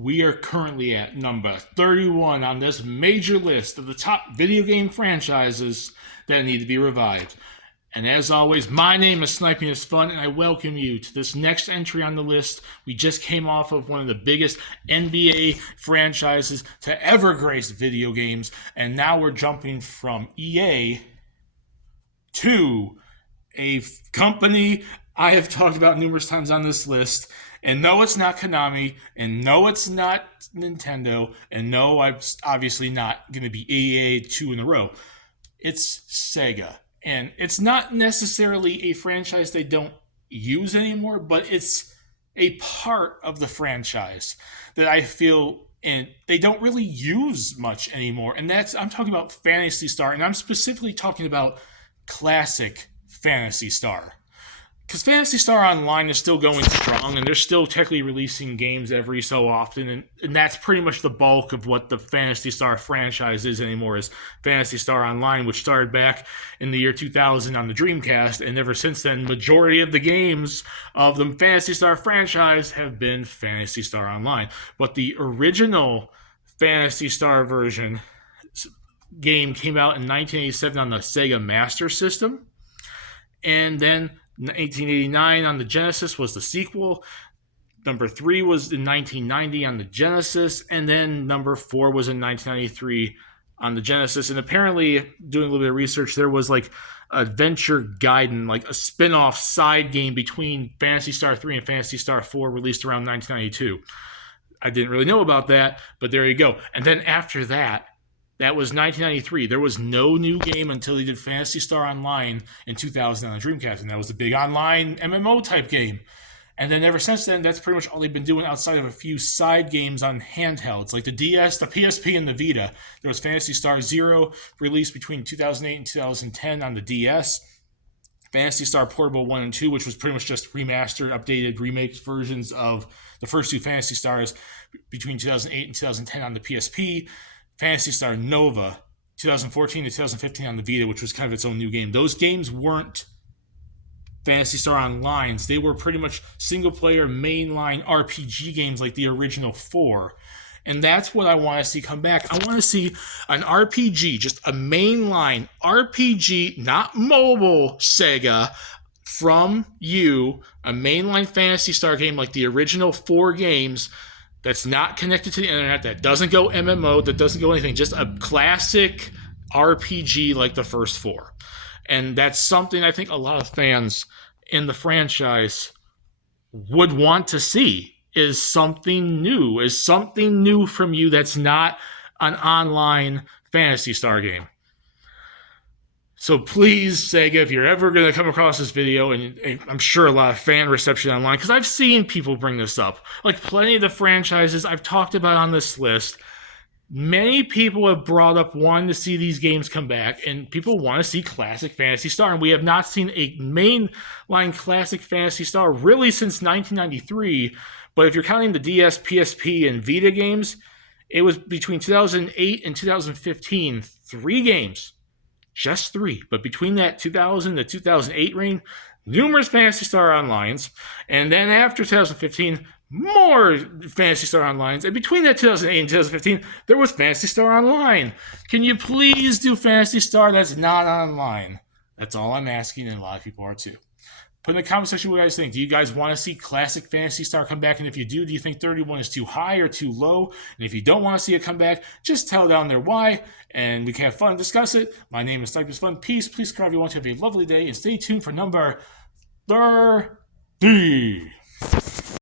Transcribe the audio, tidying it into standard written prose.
We are currently at number 31 on this major list of the top video game franchises that need to be revived. And as always, my name is Sniping is Fun, and I welcome you to this next entry on the list. We just came off of one of the biggest NBA franchises to ever grace video games, and now we're jumping from EA to a company I have talked about numerous times on this list. And no, it's not Konami, and no, it's not Nintendo, and no, I'm obviously not going to be EA 2 in a row. It's Sega. And it's not necessarily a franchise they don't use anymore, but it's a part of the franchise that I feel and they don't really use much anymore. And I'm talking about Phantasy Star, and I'm specifically talking about classic Phantasy Star. Because Phantasy Star Online is still going strong, and they're still technically releasing games every so often, and that's pretty much the bulk of what the Phantasy Star franchise is anymore, is Phantasy Star Online, which started back in the year 2000 on the Dreamcast, and ever since then, majority of the games of the Phantasy Star franchise have been Phantasy Star Online. But the original Phantasy Star version game came out in 1987 on the Sega Master System, and then 1889 on the Genesis was the sequel. Number 3 was in 1990 on the Genesis, and then number 4 was in 1993 on the Genesis. And apparently, doing a little bit of research, there was like Adventure Gaiden, like a spin-off side game between Phantasy Star 3 and Phantasy Star 4, released around 1992. I didn't really know about that, but there you go. And then after that, that was 1993. There was no new game until they did Phantasy Star Online in 2000 on the Dreamcast, and that was the big online MMO type game. And then ever since then, that's pretty much all they've been doing outside of a few side games on handhelds, like the DS, the PSP, and the Vita. There was Phantasy Star Zero, released between 2008 and 2010 on the DS. Phantasy Star Portable 1 and 2, which was pretty much just remastered, updated, remake versions of the first two Phantasy Stars between 2008 and 2010 on the PSP. Phantasy Star Nova, 2014 to 2015 on the Vita, which was kind of its own new game. Those games weren't Phantasy Star Onlines. They were pretty much single-player, mainline RPG games like the original 4. And that's what I want to see come back. I want to see an RPG, just a mainline RPG, not mobile Sega, from you, a mainline Phantasy Star game like the original 4 games, that's not connected to the internet, that doesn't go MMO, that doesn't go anything, just a classic RPG like the first 4. And that's something I think a lot of fans in the franchise would want to see, is something new from you that's not an online Phantasy Star game. So please, Sega, if you're ever going to come across this video, and I'm sure a lot of fan reception online, because I've seen people bring this up, like plenty of the franchises I've talked about on this list, many people have brought up wanting to see these games come back, and people want to see classic Phantasy Star, and we have not seen a mainline classic Phantasy Star really since 1993, but if you're counting the DS, PSP, and Vita games, it was between 2008 and 2015, 3 games. Just 3. But between that 2000 to 2008 range, numerous Phantasy Star Onlines. And then after 2015, more Phantasy Star Onlines. And between that 2008 and 2015, there was Phantasy Star Online. Can you please do Phantasy Star that's not online? That's all I'm asking, and a lot of people are too. Put in the comment section what you guys think. Do you guys want to see classic Phantasy Star come back? And if you do you think 31 is too high or too low? And if you don't want to see it come back, just tell down there why, and we can have fun and discuss it. My name is Sniping is Fun. Peace. Please subscribe if you want to. Have a lovely day, and stay tuned for number 30.